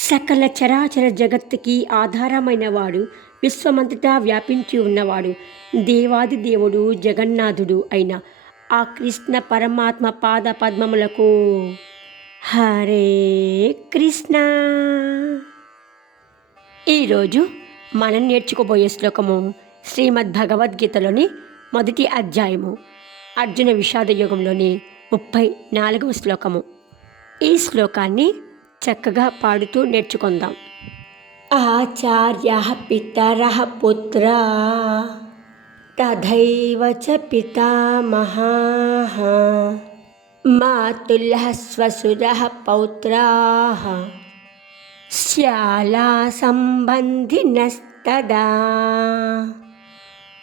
సకల చరాచర జగత్తుకి ఆధారమైన వాడు, విశ్వమంతటా వ్యాపించి ఉన్నవాడు, దేవాది దేవుడు జగన్నాథుడు అయిన ఆ కృష్ణ పరమాత్మ పాద పద్మములకు హరే కృష్ణ. ఈరోజు మనం నేర్చుకోబోయే శ్లోకము శ్రీమద్ భగవద్గీతలోని మొదటి అధ్యాయము అర్జున విషాద యుగంలోని 34వ శ్లోకము. ఈ శ్లోకాన్ని చక్కగా పాడుతూ నేర్చుకుందాం. ఆచార్య పితరః పుత్రా తథైవ చ పితామహాః మాతులః శ్వశురః పౌత్రాః శ్యాలా సంబంధినస్తదా.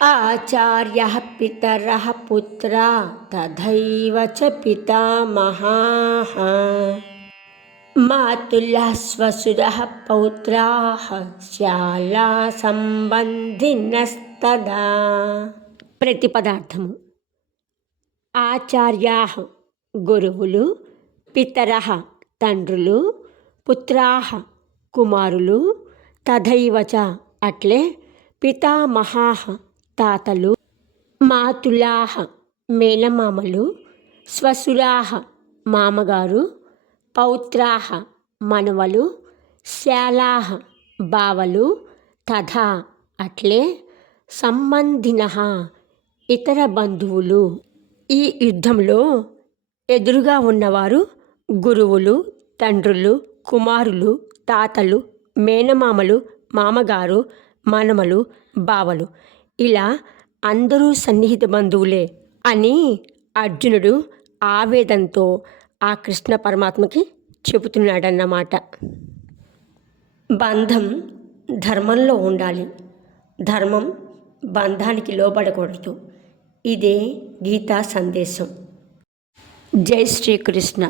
ఆచార్య పితరః పుత్రా తథైవ చ పితామహాః మాతులః శ్వశురః పౌత్రాః శ్యాలా సంబంధినస్తదా. ప్రతిపదార్థము: ఆచార్యాః గురువులు, పితరః తండ్రులు, పుత్రాః కుమారులు, తథైవ చ అట్లే, పితామహాః తాతలు, మాతులాః మేనమామలు, శ్వశురాః మామగారు, పౌత్రాః మనవలు, శ్యాలాః బావలు, తథా అట్లే, సంబంధినః ఇతర బంధువులు. ఈ యుద్ధంలో ఎదురుగా ఉన్నవారు గురువులు, తండ్రులు, కుమారులు, తాతలు, మేనమామలు, మామగారు, మనమలు, బావలు, ఇలా అందరూ సన్నిహిత బంధువులే అని అర్జునుడు ఆవేదనతో ఆ కృష్ణ పరమాత్మకి చెబుతున్నాడన్నమాట. బంధం ధర్మంలో ఉండాలి, ధర్మం బంధానికి లోబడకూడదు. ఇదే గీతా సందేశం. జై శ్రీకృష్ణ.